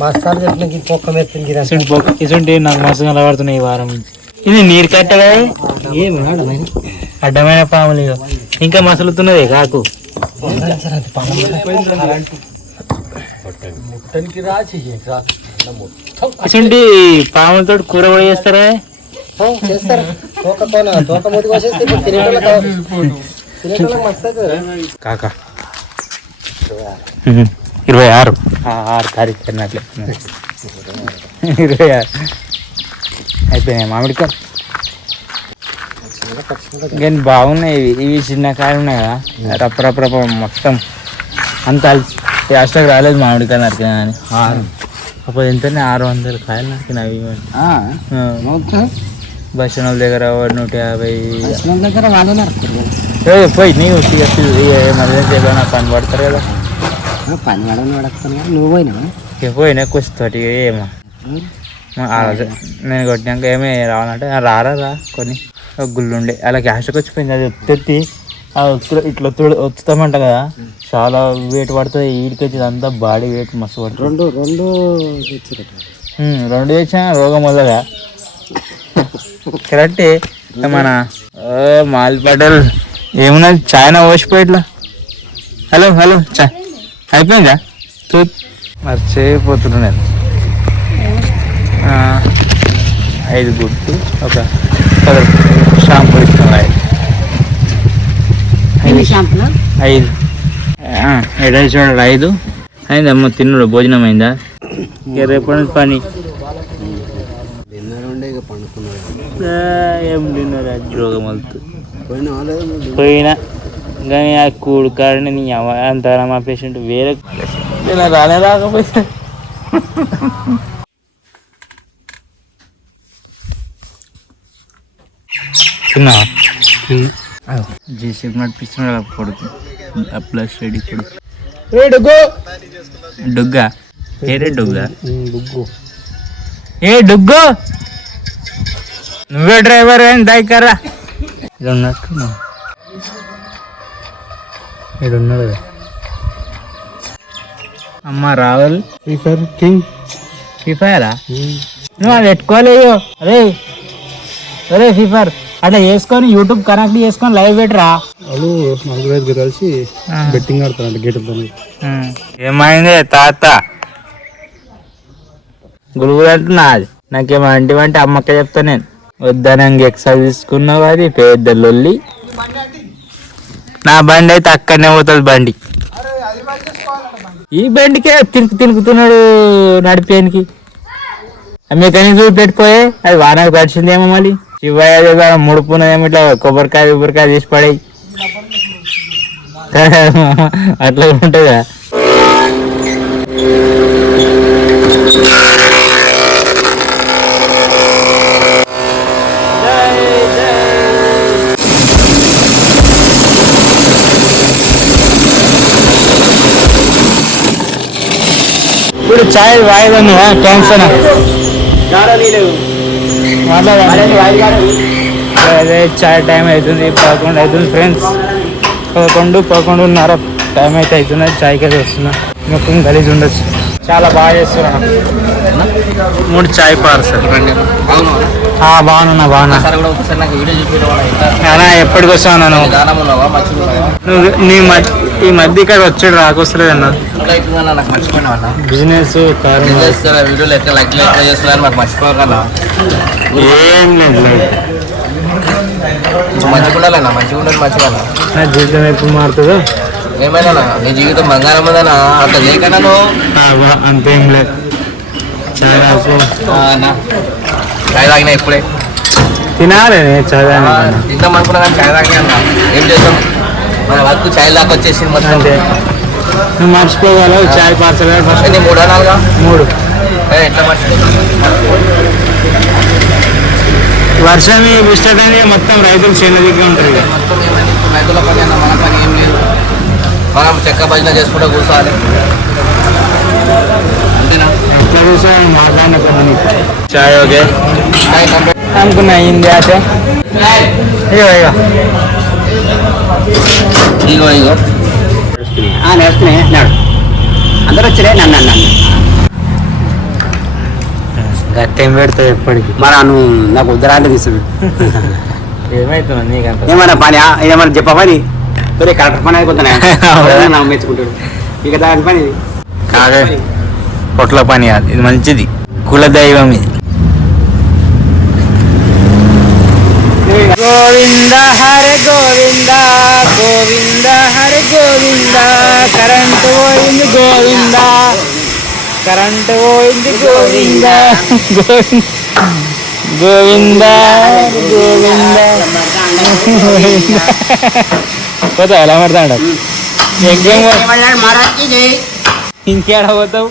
మస్తాలు చెప్పిన పొక్క మెత్తిన గిరా ఇసుంటి ఇసుంటి నాకు మస్తు కనబడుతున్నాయి ఈ వారం. ఇది నీరు కట్టగా అడ్డమైన పాములు. ఇంకా మసలుతున్నది కాకు. ఇసుంటి పాములతో కూర కూడా చేస్తారా? తోక తోక కాక. ఇరవై ఆరు. ఆరు తారీఖు అన్నట్లే ఇరవై ఆరు. అయిపోయినాయి మామిడికాయ కానీ బాగున్నాయి ఇవి. ఇవి చిన్న కాయలు ఉన్నాయి కదా. రప్ప రప్ప రప్ప మొత్తం. అంత లాస్ట్కి రాలేదు మామిడికాయలు నరికినా అని అప్పుడు ఎంతనే? ఆరు వందల కాయలు నరికినా అవి బస్ దగ్గర నూట యాభై దగ్గర పోయి నీవు ఎమర్జెన్సీ ఏమైనా పని పడతారు కదా. పని వాడని వాడతాను కానీ నువ్వు పోయినావా? పోయినా కూర్చోటి ఏమో. మా ఆ రోజు నేను కొట్టినాక ఏమే రావాలంటే "ఆ, రారా రా కొన్ని ఒక గుళ్ళు ఉండే. అలా క్యాస్ట్కి వచ్చిపోయింది. అది ఒత్తి ఆ ఒత్తు ఇట్లా ఒత్తుడు ఒత్తుతామంట కదా. చాలా వెయిట్ పడుతుంది. ఈడికి వచ్చి అంతా బాడీ వెయిట్ మస్తు పడుతుంది. రెండు రెండు రెండు తెచ్చినా రోగం మొదలుగా కరెక్టే. మన మాల్ పటేల్ ఏమున్నది? చాయన పోసిపోయి ఇట్లా. హలో హలో చా అయిపోయిందా? చూ మర్చిపోతున్నా నేను ఆ, ఐదు గుడ్లు ఒక షాంపూ ఇస్తాను ఐదు. ఎడై చూడండి ఐదు. అయిందమ్మ తిన్నుడు భోజనం అయిందా? ఇక రేపటి నుంచి పని. ఏం తిన్నారు రోగం పోయినా. లేదు పోయినా కానీ ఆ కూడు కాడని నీ అమ్మ అంటారా మా పేషెంట్ వేరే ఇలా రానే రాకపోతే తిన్నావా జేసీబీ నడిపిస్తున్నాడు ఆ కొడుకు ఆ ప్లస్ రెడీ కొడుకు ఏ డొగ్గు డొగ్గా ఏరే డొగ్గా డొగ్గు ఏ డొగ్గు నువ్వే డ్రైవర్ అని దాయికరా ఇలా ఉన్నట్టు ఇక్కడ ఉన్నాడు కదా. అమ్మ రాహుల్. ఫీఫర్ కింగ్. ఫిఫారా నువ్వు అది పెట్టుకోలేయో అరే. అరే ఫిఫర్ అట్లా చేసుకొని యూట్యూబ్ కనెక్ట్ చేసుకొని లైవ్ పెట్టరా. వాళ్ళు నలుగురు ఐదుగురు కలిసి బెట్టింగ్ ఆడతారంట గేట్ ఏమైంది తాత? గురుగురు అంటున్నా అది. నాకేమో అంటే అంటే అమ్మక్క చెప్తా నేను. వద్దనంగా ఎక్సైజ్ తీసుకున్నావు అది పెద్ద లొల్లి. నా బండి అయితే అక్కడనే పోతుంది బండి. ఈ బండికే తినుకు తినుకుతున్నాడు నడిపేనికి. మెకానిక్ చూసి పెట్టిపోయే అది వానకు పడిచిందేమో మళ్ళీ. శివయ్య ముడుపున్నదేమో ఇట్లా కొబ్బరికాయ కొబ్బరికాయ తీసి పడాయి. అట్లా ఉంటుందా చాయ్ వాయిదాను టెన్షన్ అదే చాయ్ టైం అవుతుంది పదకొండు అవుతుంది ఫ్రెండ్స్. పదకొండు పదకొండున్నర టైం అయితే అవుతుంది చాయ్కి అయితే వస్తున్నా. మొత్తం గలీజ్ ఉండొచ్చు. చాలా బాగా చేస్తున్నా మూడు చాయ్ పార్సల్ ఆ, బాగున్నా బాగున్నా. అన్నా ఎప్పటికి వస్తావు అన్నా నువ్వు? నువ్వు నీ మధ్య ఈ మధ్య ఇక్కడ వచ్చాడు రాకొస్తలేదు అన్న. బిజినెస్ మాకు మర్చిపోగలరా ఏం లేదు. మంచిగా ఉండాలన్నా మంచిగా ఉండాలి మంచిగా నా జీవితం ఎప్పుడు మారుతుందో. ఏమైనా నీ జీవితం బంగారం అంత లేకన్నా అంతేం లేదు. చాలా చాయ్ తాగినా ఇప్పుడే. తినాలి నేను చదివాను తిందాం అనుకున్నా కానీ చాయ్ తాగినా అన్న. ఏం చేస్తాం మన వర్క్ చాయ్ దాకా వచ్చేసింది మొత్తం అంతే నువ్వు మర్చిపోగలవు చాయ్ పార్సల్ ఫస్ట్ ఎన్ని మూడో నాలుగా మూడు ఏ, ఎట్లా మర్చిపో వర్షం స్టార్ట్ అయింది మొత్తం రైతులు చేనుల దగ్గర ఉంటారు ఇక మొత్తం ఏమైంది ఇప్పుడు రైతుల పని అన్న మన పని ఏం లేదు మనం చెక్క భజన చేసుకుంటూ కూర్చోవాలి అంతేనా ఎట్లా కూర్చొని మాట్లాడిన పని చాయ్ ఓకే చాయ్ కంప్లీట్ అనుకున్నా అయింది అయితే ఇగో ఇగో. నేర్చుకునే అన్నాడు అందరూ వచ్చిరే నన్ను అన్నాను గట్టేం పెడతావు ఎప్పటికి? మరి నువ్వు నాకు ఉద్దరాంటి తీసుడు ఏమవుతున్నా నీకంత? ఏమన్నా పని ఏమన్నా చెప్ప పని? సరే కరెక్ట్ పని అయిపోతున్నా మెచ్చుకుంటాడు ఇక దాని పని. కాదే పొట్ల పని అది ఇది మంచిది. కుల దైవం ఇది గోవింద హరే గోవింద గోవింద హరే గోవింద. కరెంట్ పోయింది గోవింద. కరెంట్ పోయింది గోవింద. గోవింద గోవింద. గోవింద పోతావు? ఎలా పడతాడు ఇంకేడ పోతావు?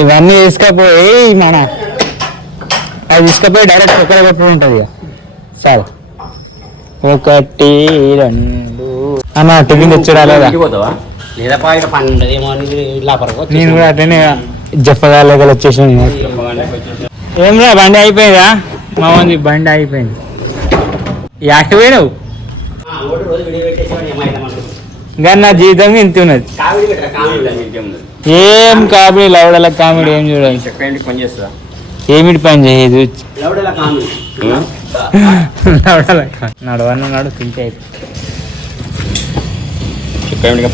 ఇవన్నీ తీసుకపోయి మన అది తీసుకపోయి డైరెక్ట్ ఒక్కడ కొట్టి ఉంటుంది ఇక. సరే ఒకటి రెండు. అన్న టిఫిన్ తెచ్చురా లేదా? నేను కూడా అట్లనే జఫగాళ్ళ వచ్చేసాను ఏం రా బండి అయిపోయిందా మా మంది బండి అయిపోయింది యాకి పోయినావు రోజు విడిగి పెట్టేసి ఏమైనా మనకు. కానీ నా జీవితం ఇంత ఉన్నది. ఏం కామెడీ లౌడల కామెడీ ఏం చూడాలి ఏమిటి పని చేయదు? లౌడలా కామెడీ లౌడల నడవన్న నడు తింటే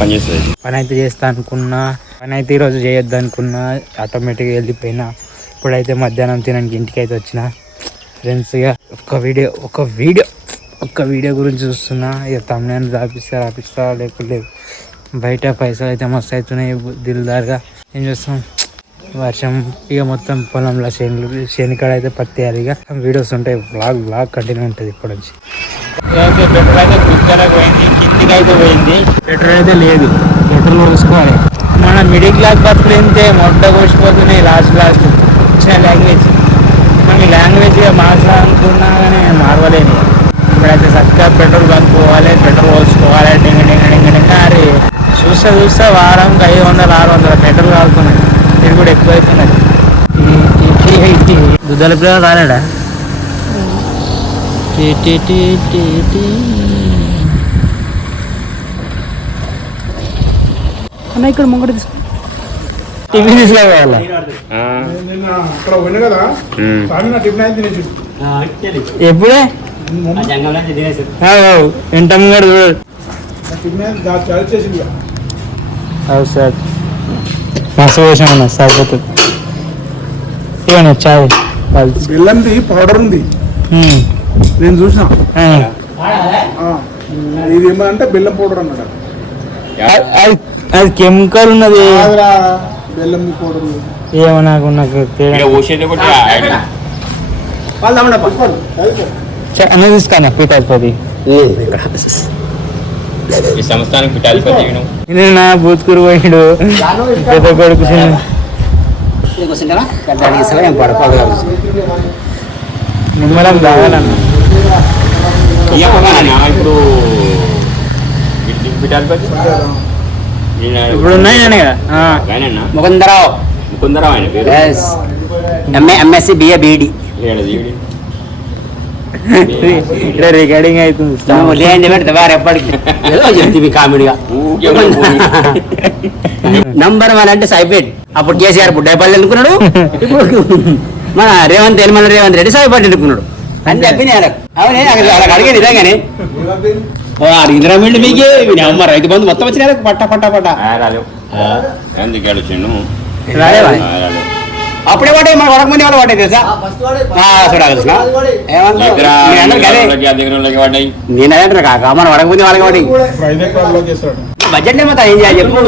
పని చేస్తుంది పని అయితే చేస్తా అనుకున్నా పని అయితే ఈరోజు చేయొద్దు అనుకున్నా ఆటోమేటిక్గా వెళ్ళిపోయినా. ఇప్పుడైతే మధ్యాహ్నం తినడానికి ఇంటికి అయితే వచ్చిన ఫ్రెండ్స్గా ఒక వీడియో ఒక వీడియో ఒక వీడియో గురించి చూస్తున్నా. ఇక తమ్ముని రాపిస్తా రాపిస్తా లేకపోతే బయట పైసలు అయితే మస్తు అవుతున్నాయి దిల్దార్గా ఏం చేస్తాం? వర్షం ఇక మొత్తం పొలంలో శనిలు శనికాడ అయితే పత్తి వేయాలి ఇక. వీడియోస్ ఉంటాయి బ్లాగ్ బ్లాగ్ కంటిన్యూ ఉంటుంది ఇప్పటి నుంచి. అయితే పెట్రోల్ అయితే కుక్కరకు పోయింది కిందికి అయితే పోయింది. పెట్రోల్ అయితే లేదు పెట్రోల్ పోసుకోవాలి మన మిడిల్ క్లాస్ బతుకులు ఏంటే మొట్ట కోసిపోతున్నాయి లాస్ట్ లాస్ట్ వచ్చిన లాంగ్వేజ్ మన లాంగ్వేజ్ మాట్లాడుకున్నా కానీ మారవలేని. ఇప్పుడైతే చక్కగా పెట్రోల్ బంక్ పోవాలి పెట్రోల్ పోసుకోవాలి డింగ డింగ డింగ డింగ అరే చూస్తా చూస్తా వారంకి ఐదు వందలు ఆరు వందల పెట్రోల్ కాలుతున్నాయి. ఇది కూడా ఎక్కువ అవుతున్నది దుద్దల పిల్లలు రాలేడా? Tea tea tea tea tea. అన్న ఇక్కడ ముంగడు తీసుకో. టిఫిన్ అయితే తినేసి. ఎప్పుడే? ఇక. అవు సార్. మస్తు వేసాం అన్న సరిపోతుంది ఇవ్వండి చాయ్. బెల్లంది పౌడర్ ఉంది. నేను చూసిన. ఆ. ఆ, ఇది ఏమంటే బెల్లం పౌడర్ అన్నాడు. అది- కెమికల్ ఉన్నది. బెల్లం పౌడర్ ఏమో నాకు నాకు అన్న తీసుకున్నా పీతాధిపతి ఈ సంస్థానికి పిఠాధిపతి ఈయన. నేను నా బూత్కూరు పోయిడు. పెద్ద కొడుకు నిమ్మలం ఇప్పుడు ఇప్పుడు ఉన్నాయి నేను కదా ముకుందరావు. ముకుందరావు ఆయన ఎంఏ ఎంఎస్సి బిఏ బీఈడి. ఇక్కడ రికార్డింగ్ అవుతుంది నువ్వు లేని పెడితే వారు ఎప్పటికి. ఏదో చెప్తుంది కామెడీగా. నంబర్ వన్ అంటే సైపేట్ అప్పుడు కేసీఆర్ బుడ్డాయిపల్లి అనుకున్నాడు. మన రేవంత్ ఎల్మల రేవంత్ రెడ్డి సాయిపేట అనుకున్నాడు. అని చెప్పి నేను అవునే అక్కడ అడిగాను నిజంగానే. ఓ అడిగిన మిండి మీకే. అమ్మ రైతు బంధు మొత్తం వచ్చిన పట్ట పట్ట పట్ట. ఎందుకు రాలేవా? అప్పుడే పట్టే మన వడక మంది వాళ్ళు పట్టే తెలుసా? నేను అదే. కాక మన వడక మంది వాళ్ళకి చేస్తాడు బడ్జెట్ ఏమో ఏం చేయాలి చెప్పు.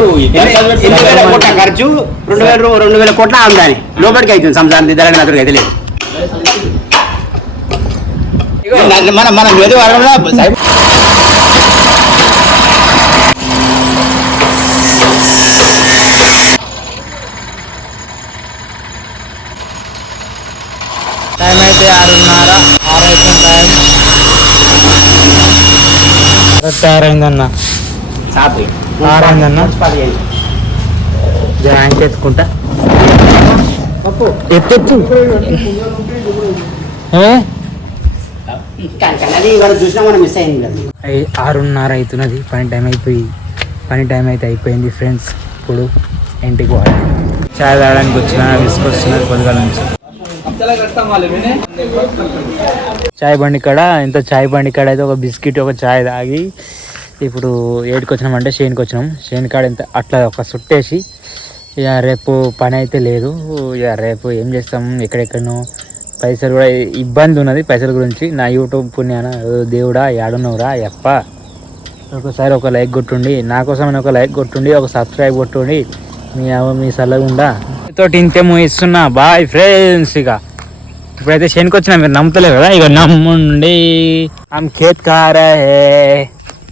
వేల కోట్ల ఖర్చు? రెండు వేల రూ- రెండు వేల కోట్ల ఆమ్దాని. లోపలికి అవుతుంది సంసారం దిద్దడానికి అతడికి అయితే లేదు. మన మన ఏదో అడగడంలో సై- టైం అయితే ఆరున్నర ఆరు అవుతుంది టైం తయారైందన్న. జాయింట్ ఎత్తుకుంటా. ఎత్తు ఆరున్నర అవుతున్నది. పని టైం అయిపోయి పని టైం అయితే అయిపోయింది ఫ్రెండ్స్ ఇప్పుడు ఇంటికి పోవాలి. చాయ్ తాగడానికి వచ్చిన విసుకొస్తున్నది పొద్దుగాల నుంచి. చాయ్ బండి కాడ ఇంత చాయ్ బండి కాడ అయితే ఒక బిస్కెట్ ఒక చాయ్ తాగి ఇప్పుడు ఏడుకొచ్చినాం వచ్చినామంటే షేన్కి వచ్చినాం. షేన్ కాడ ఇంత అట్లా ఒక సుట్టేసి ఇక రేపు పని అయితే లేదు. ఇక రేపు ఏం చేస్తాం? ఎక్కడెక్కడనో పైసలు కూడా ఇబ్బంది ఉన్నది పైసల గురించి. నా యూట్యూబ్ పుణ్యాన దేవుడా ఏడున్నవరా ఎప్ప ఒకసారి ఒక లైక్ కొట్టుండి. నా కోసం ఒక లైక్ కొట్టుండి ఒక సబ్స్క్రైబ్ కొట్టుండి. మీ అవ్వ మీ సల్లగుండా. తోటి ఇంతే ఇస్తున్నా బాయ్ ఫ్రెండ్స్ ఇక ఇప్పుడైతే శనికి వచ్చినా మీరు నమ్ముతలేరు కదా? ఇక నమ్ముండి. ఆమె ఖేత్ కారా హే